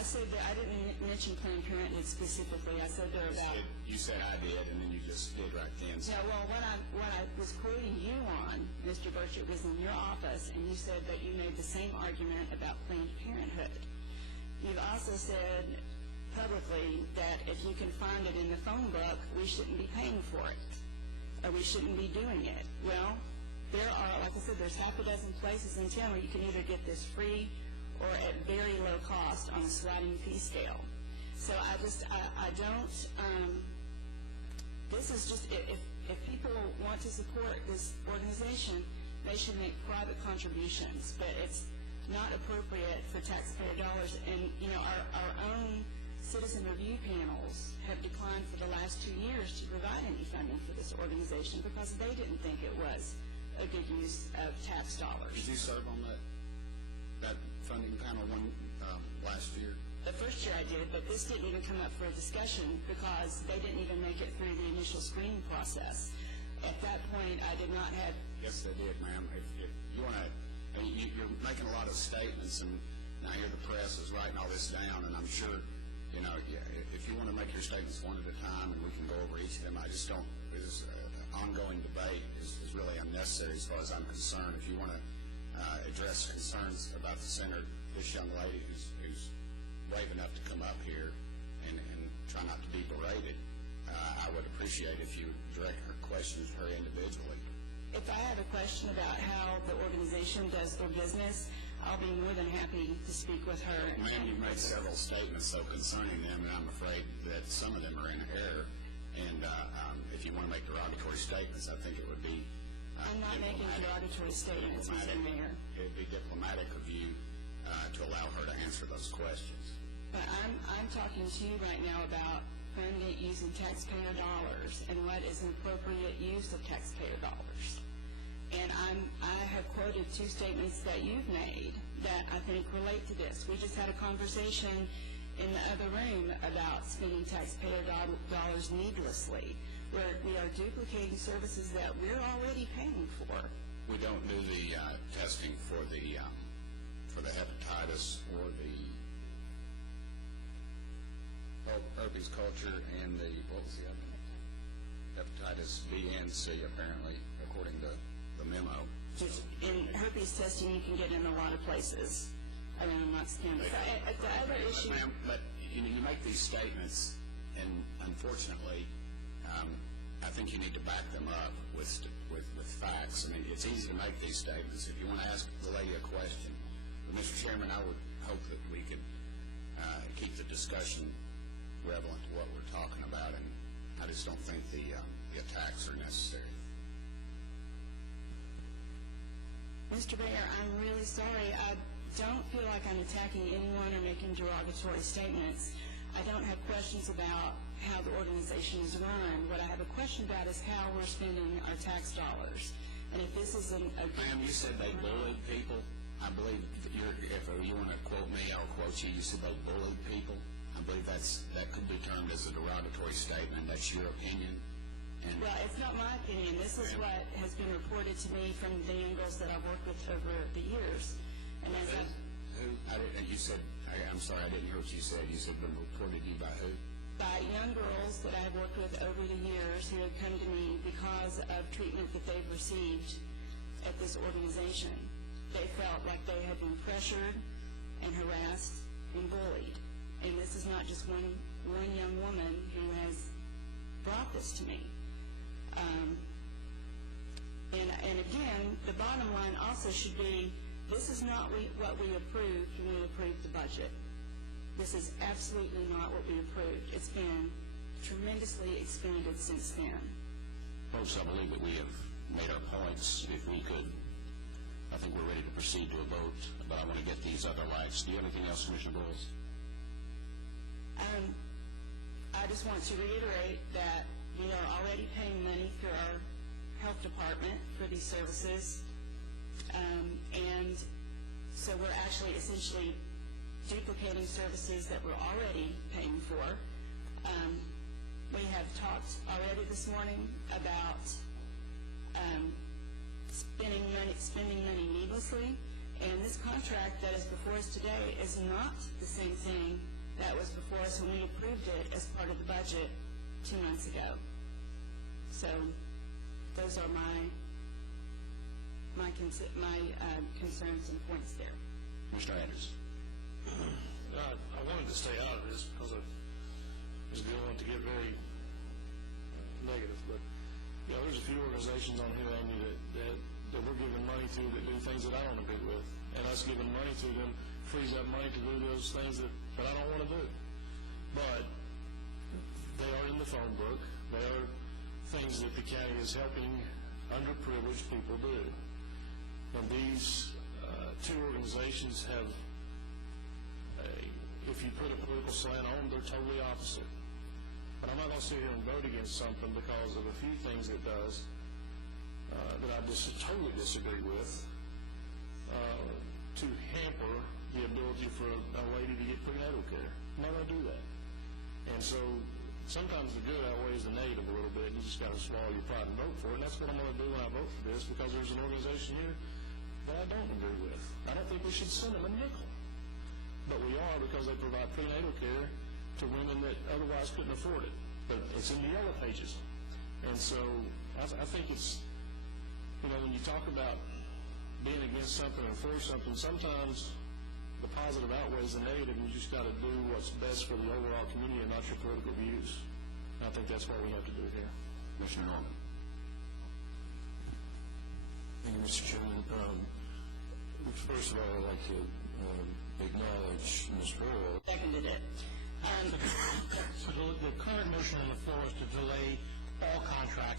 I said that I didn't mention Planned Parenthood specifically. I said they're about... You said I did, and then you just did right then. Yeah, well, what I was quoting you on, Mr. Burchett, was in your office, and you said that you made the same argument about Planned Parenthood. You've also said publicly that if you can find it in the phone book, we shouldn't be paying for it, or we shouldn't be doing it. Well, there are, like I said, there's half a dozen places in town where you can either get this free or at very low cost on a sliding fee scale. So I don't, this is just, if people want to support this organization, they should make private contributions, but it's not appropriate for taxpayer dollars. And, you know, our own citizen review panels have declined for the last 2 years to provide any funding for this organization because they didn't think it was a good use of tax dollars. Did you serve on that funding panel last year? The first year I did, but this didn't even come up for a discussion because they didn't even make it through the initial screening process. At that point, I did not have... Yes, they did, ma'am. If you want to, you're making a lot of statements, and now here the press is writing all this down, and I'm sure, you know, if you want to make your statements one at a time and we can go over each of them, I just don't, this ongoing debate is really unnecessary as far as I'm concerned. If you want to address concerns about the center, this young lady who's brave enough to come up here and try not to be berated, I would appreciate if you direct her questions to her individually. If I have a question about how the organization does their business, I'll be more than happy to speak with her. Ma'am, you've made several statements concerning them, and I'm afraid that some of them are in error. And if you want to make derogatory statements, I think it would be I'm not making derogatory statements, Mr. Mayor. It would be diplomatic of you to allow her to answer those questions. But I'm talking to you right now about funding it using taxpayer dollars and what is an appropriate use of taxpayer dollars. And I have quoted 2 statements that you've made that I think relate to this. We just had a conversation in the other room about spending taxpayer dollars needlessly, where we are duplicating services that we're already paying for. We don't do the testing for the hepatitis or the herpes culture and the, what was the other one? Hepatitis B and C, apparently, according to the memo. In herpes testing, you can get in a lot of places around Montana. The other issue... But you make these statements, and unfortunately, I think you need to back them up with facts. I mean, it's easy to make these statements. If you want to ask the lady a question, but Mr. Chairman, I would hope that we could keep the discussion relevant to what we're talking about, and I just don't think the attacks are necessary. Mr. Mayor, I'm really sorry. I don't feel like I'm attacking anyone or making derogatory statements. I don't have questions about how the organization is run. What I have a question about is how we're spending our tax dollars. And if this is a... Ma'am, you said they bullied people. I believe if you want to quote me, I'll quote you. You said they bullied people. I believe that could be termed as a derogatory statement. That's your opinion. And well, it's not my opinion. This is what has been reported to me from the young girls that I've worked with over the years. And as you said, I'm sorry, I didn't hear what you said. You said been reported to you by who? By young girls that I've worked with over the years who have come to me because of treatment that they've received at this organization. They felt like they had been pressured and harassed and bullied. And this is not just one young woman who has brought this to me. And again, the bottom line also should be, this is not what we approved when we approved the budget. This is absolutely not what we approved. It's been tremendously expanded since then. Folks, I believe that we have made our points. If we could, I think we're ready to proceed to a vote, but I want to get these other lights. Do you have anything else, Commissioner Broyles? I just want to reiterate that we are already paying money through our health department for these services, and so we're actually essentially duplicating services that we're already paying for. We have talked already this morning about spending money needlessly, and this contract that is before us today is not the same thing That was before us when we approved it as part of the budget 2 months ago. So those are my concerns and points there. Mr. Anderson. I wanted to stay out of this because I just didn't want to get very negative. But there's a few organizations on here, Amy, that we're giving money to that do things that I don't agree with, and us giving money to them frees up money to do those things that I don't want to do. But they are in the phone book. They are things that the county is helping underprivileged people do. And these two organizations have, if you put a political slant on them, they're totally opposite. But I'm not going to sit here and vote against something because of a few things it does that I just totally disagree with to hamper the ability for a lady to get prenatal care. I'm not going to do that. And so sometimes the good outweighs the negative a little bit, and you just got to swallow your pride and vote for it. And that's what I'm going to do when I vote for this, because there's an organization here that I don't agree with. I don't think we should send them a nickel. But we are, because they provide prenatal care to women that otherwise couldn't afford it. But it's in the yellow pages. And so I think it's, when you talk about being against something or for something, sometimes the positive outweighs the negative, and you just got to do what's best for the overall community and not your political views. And I think that's what we have to do here. Commissioner Norman. Thank you, Mr. Chairman. First of all, I'd like to acknowledge Ms. Broyles. Seconded it. So the current motion on the floor is to delay all contracts